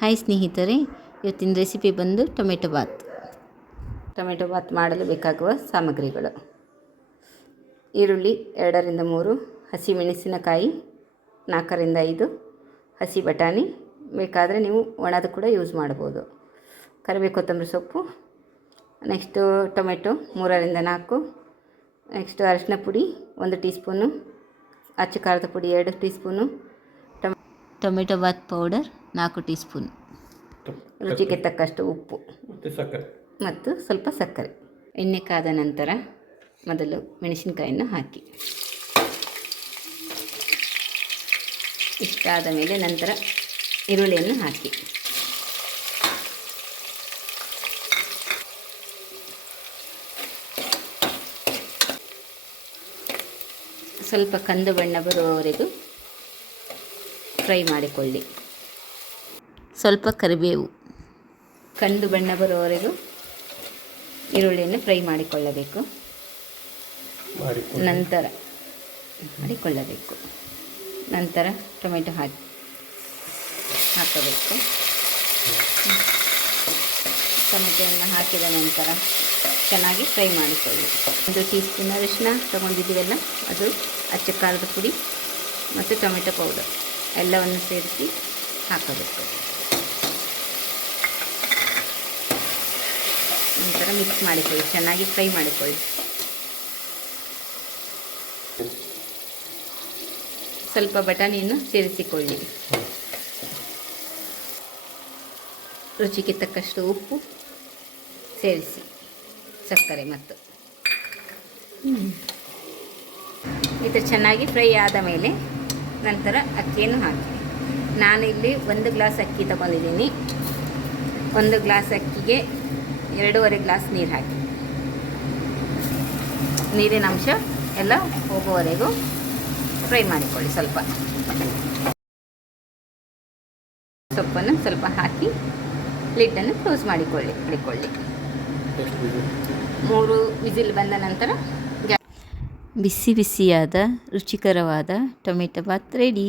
Hi ಸ್ನೇಹಿತರೆ, ಇವತ್ತಿನ recipe ಬಂದು ಟೊಮೆಟೊ ಬಾತ್. ಟೊಮೆಟೊ ಬಾತ್ ಮಾಡಲು ಬೇಕಾಗುವ ಸಾಮಗ್ರಿಗಳು: ಈರುಳ್ಳಿ 2ರಿಂದ 3, ಹಸಿಮೆಣಸಿನಕಾಯಿ 4ರಿಂದ 5, ಹಸಿ ಬಟಾಣಿ, ಬೇಕಾದರೆ ನೀವು ಒಣದು ಕೂಡ ಯೂಸ್ ಮಾಡ್ಬೋದು, ಕರಿಬೇವು ಕೊತ್ತಂಬರಿ ಸೊಪ್ಪು, ನೆಕ್ಸ್ಟು ಟೊಮೆಟೊ 3ರಿಂದ 4, ನೆಕ್ಸ್ಟು ಅರಿಶಿನ ಪುಡಿ 1 ಟೀ ಸ್ಪೂನು, ಅಚ್ಚ ಖಾರದ ಪುಡಿ 2 teaspoon, tomato bath powder 4 teaspoon, ರುಚಿಗೆ ತಕ್ಕಷ್ಟು ಉಪ್ಪು ಮತ್ತು ಸ್ವಲ್ಪ ಸಕ್ಕರೆ. ಎಣ್ಣೆ ಕಾದ ನಂತರ ಮೊದಲು ಮೆಣಸಿನಕಾಯನ್ನು ಹಾಕಿ, ಇಷ್ಟಾದ ಮೇಲೆ ನಂತರ ಈರುಳ್ಳಿಯನ್ನು ಹಾಕಿ, ಸ್ವಲ್ಪ ಕಂದು ಬಣ್ಣ ಬರುವವರೆಗೂ ಫ್ರೈ ಮಾಡಿಕೊಳ್ಳಿ. ಸ್ವಲ್ಪ ಕರಿಬೇವು, ಕಂದು ಬಣ್ಣ ಬರುವವರೆಗೂ ಈರುಳ್ಳಿಯನ್ನು ಫ್ರೈ ಮಾಡಿಕೊಳ್ಳಬೇಕು. ನಂತರ ಟೊಮೆಟೊ ಹಾಕಬೇಕು. ಟೊಮೆಟೊವನ್ನು ಹಾಕಿದ ನಂತರ ಚೆನ್ನಾಗಿ ಫ್ರೈ ಮಾಡಿಕೊಳ್ಳಿ. 1 ಟೀ ಸ್ಪೂನ್ ಅರಿಶಿನ ತೊಗೊಂಡಿದ್ದೀವಲ್ಲ, ಅದು ಅಚ್ಚ ಖಾರದ ಪುಡಿ ಮತ್ತು ಟೊಮೆಟೊ ಪೌಡರ್ ಎಲ್ಲವನ್ನು ಸೇರಿಸಿ ಹಾಕಬೇಕು. ನಂತರ ಮಿಕ್ಸ್ ಮಾಡಿಕೊಳ್ಳಿ, ಚೆನ್ನಾಗಿ ಫ್ರೈ ಮಾಡಿಕೊಳ್ಳಿ. ಸ್ವಲ್ಪ ಬಟಾಣಿಯನ್ನು ಸೇರಿಸಿಕೊಳ್ಳಿ. ರುಚಿಗೆ ತಕ್ಕಷ್ಟು ಉಪ್ಪು ಸೇರಿಸಿ, ಸಕ್ಕರೆ ಮತ್ತು ಇದು ಚೆನ್ನಾಗಿ ಫ್ರೈ ಆದ ಮೇಲೆ ನಂತರ ಅಕ್ಕಿಯನ್ನು ಹಾಕಿ. ನಾನಿಲ್ಲಿ 1 ಗ್ಲಾಸ್ ಅಕ್ಕಿ ತಗೊಂಡಿದ್ದೀನಿ. 1 ಗ್ಲಾಸ್ ಅಕ್ಕಿಗೆ 2.5 ಗ್ಲಾಸ್ ನೀರು ಹಾಕಿ, ನೀರಿನ ಅಂಶ ಎಲ್ಲ ಹೋಗುವವರೆಗೂ ಫ್ರೈ ಮಾಡಿಕೊಳ್ಳಿ. ಸ್ವಲ್ಪ ಸೊಪ್ಪನ್ನು ಸ್ವಲ್ಪ ಹಾಕಿ ಲಿಡ್ಡನ್ನು ಕ್ಲೋಸ್ ಮಾಡಿಕೊಳ್ಳಿ. 3 ವಿಸಿಲ್ ಬಂದ ನಂತರ ಬಿಸಿ ಬಿಸಿಯಾದ ರುಚಿಕರವಾದ ಟೊಮೆಟೊ ಬಾತ್ ರೆಡಿ.